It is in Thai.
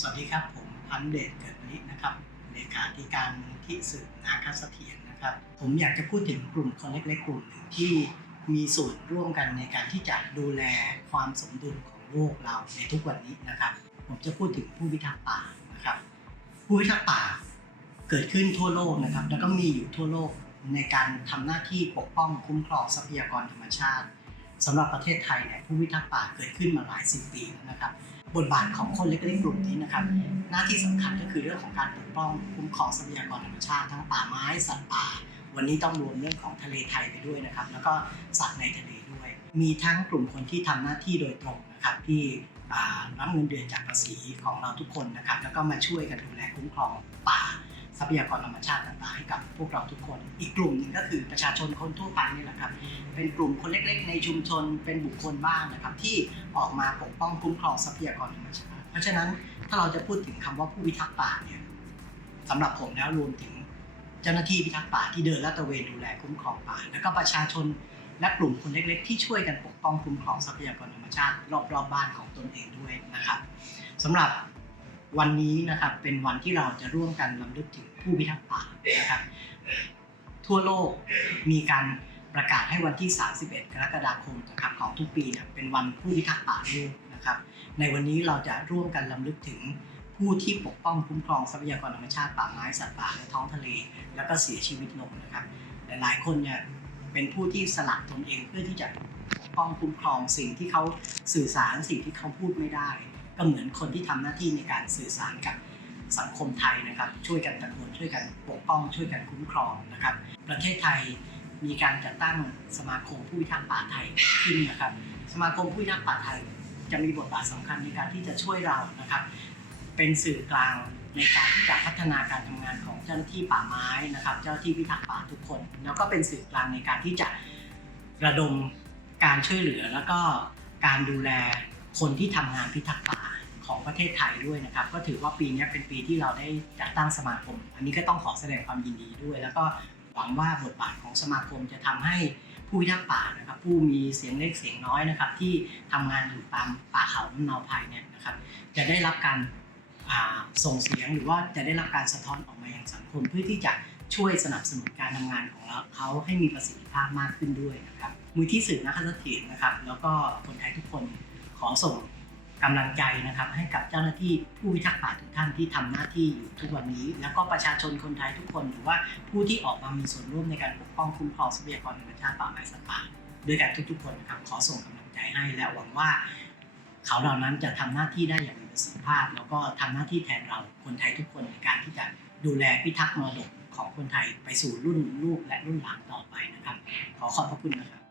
สวัสดีครับ ผมพันเดชเกิดมณินะครับเลขาธิการมูลที่สืบนาคเสถียรนะครับ ผมอยากจะพูดถึงกลุ่มคนเล็กๆกลุ่มหนึ่งที่มีส่วนร่วมกันในการที่จะดูแลความสมดุลของโลกเราในทุกวันนี้นะครับ ผมจะพูดถึงผู้พิทักษ์ป่านะครับ ผู้พิทักษ์ป่าเกิดขึ้นทั่วโลกนะครับ แล้วก็มีอยู่ทั่วโลกในการทำหน้าที่ปกป้องคุ้มครองทรัพยากรธรรมชาติ สำหรับประเทศไทยเนี่ยผู้พิทักษ์ป่าเกิดขึ้นมาหลายสิบปีแล้วนะครับ บทบาทของคนเล็กๆกลุ่มนี้นะครับ หน้าที่สำคัญก็คือเรื่องของการปกป้องคุ้มครองทรัพยากรธรรมชาติทั้งป่าไม้สัตว์ป่า วันนี้ต้องรวมเรื่องของทะเลไทยไปด้วยนะครับ แล้วก็สัตว์ในทะเลด้วย มีทั้งกลุ่มคนที่ทำหน้าที่โดยตรงนะครับที่รับเงินเดือนจากภาษีของเราทุกคนนะครับ แล้วก็มาช่วยกันดูแลคุ้มครองป่า ทรัพยากรธรรมชาติต่างๆให้กับพวกเราทุกคน อีกกลุ่มหนึ่งก็คือประชาชนคนทั่วไปนี่แหละครับ เป็นกลุ่มคนเล็กๆ ในชุมชนเป็นบุคคลบ้างนะครับ ที่ออกมาปกป้องคุ้มครองทรัพยากรธรรมชาติ เพราะฉะนั้นถ้าเราจะพูดถึงคำว่าผู้พิทักษ์ป่าเนี่ยสำหรับผมแล้วรวมถึงเจ้าหน้าที่พิทักษ์ป่าที่เดินลาดตระเวนดูแลคุ้มครองป่า แล้วก็ประชาชนและกลุ่มคนเล็กๆ ที่ช่วยกันปกป้องคุ้มครองทรัพยากรธรรมชาติ รอบๆบ้านของตนเองด้วยนะครับสำหรับ วันนี้นะครับเป็นวันที่เราจะร่วมกันรำลึกถึงผู้พิทักษ์ป่านะครับ ทั่วโลกมีการประกาศให้วันที่ 31 กรกฎาคมนะครับของทุกปีเนี่ยเป็นวันผู้พิทักษ์ป่าโลกนะครับ ในวันนี้เราจะร่วมกันรำลึกถึงผู้ที่ปกป้องคุ้มครองทรัพยากรธรรมชาติป่าไม้สัตว์ป่าและท้องทะเล แล้วก็เสียชีวิตลงนะครับ หลายๆ คนเนี่ยเป็นผู้ที่สละตนเองเพื่อที่จะปกป้องคุ้มครองสิ่งที่เขาสื่อสารสิ่งที่เขาพูดไม่ได้ ก็เหมือนคนที่ทำหน้าที่ในการสื่อสารกับสังคมไทยนะครับ ช่วยกันตะโกนช่วยกันปกป้อง ช่วยกันคุ้มครองนะครับ ประเทศไทยมีการจัดตั้งสมาคมผู้พิทักษ์ป่าไทยขึ้นนะครับ สมาคมผู้พิทักษ์ป่าไทย จะมีบทบาทสำคัญในการที่จะช่วยเรานะครับ เป็นสื่อกลางในการที่จะพัฒนาการทำงานของเจ้าหน้าที่ป่าไม้นะครับ เจ้าหน้าที่พิทักษ์ป่าทุกคน แล้วก็เป็นสื่อกลางในการที่จะระดมการช่วยเหลือแล้วก็การดูแล คนที่ทำงานพิทักษ์ป่าของประเทศไทยด้วยนะครับ ก็ถือว่าปีนี้เป็นปีที่เราได้จัดตั้งสมาคม อันนี้ก็ต้องขอแสดงความยินดีด้วย แล้วก็หวังว่าบทบาทของสมาคมจะทำให้ผู้พิทักษ์ป่านะครับผู้มีเสียงเล็กเสียงน้อยนะครับที่ทำงานอยู่ตามป่าเขาลำเนาภัยเนี่ยนะครับจะได้รับการส่งเสียงหรือว่าจะได้รับการสะท้อนออกมาอยังสังคมเพื่อที่จะช่วยสนับสนุนการทำงานของเราเขาให้มีประสิทธิภาพมากขึ้นด้วยนะครับมูลที่สื่อนักเสถียรนะครับ แล้วก็คนไทยทุกคน ขอส่งกำลังใจนะครับให้กับเจ้าหน้าที่ผู้พิทักษ์ป่าทุกท่านที่ทำหน้าที่อยู่ทุกวันนี้ แล้วก็ประชาชนคนไทยทุกคนหรือว่าผู้ที่ออกมามีส่วนร่วมในการปกป้องคุ้มครองทรัพยากรธรรมชาติป่าไม้สัตว์ป่าด้วยกันทุกๆ คนนะครับขอส่งกำลังใจให้และหวังว่า เขาเหล่านั้นจะทำหน้าที่ได้อย่างมีประสิทธิภาพ แล้วก็ทำหน้าที่แทนเราคนไทยทุกคนในการที่จะดูแลพิทักษ์มรดกของคนไทยไปสู่รุ่นลูกและรุ่นหลานต่อไปนะครับ ขอขอบพระคุณนะครับ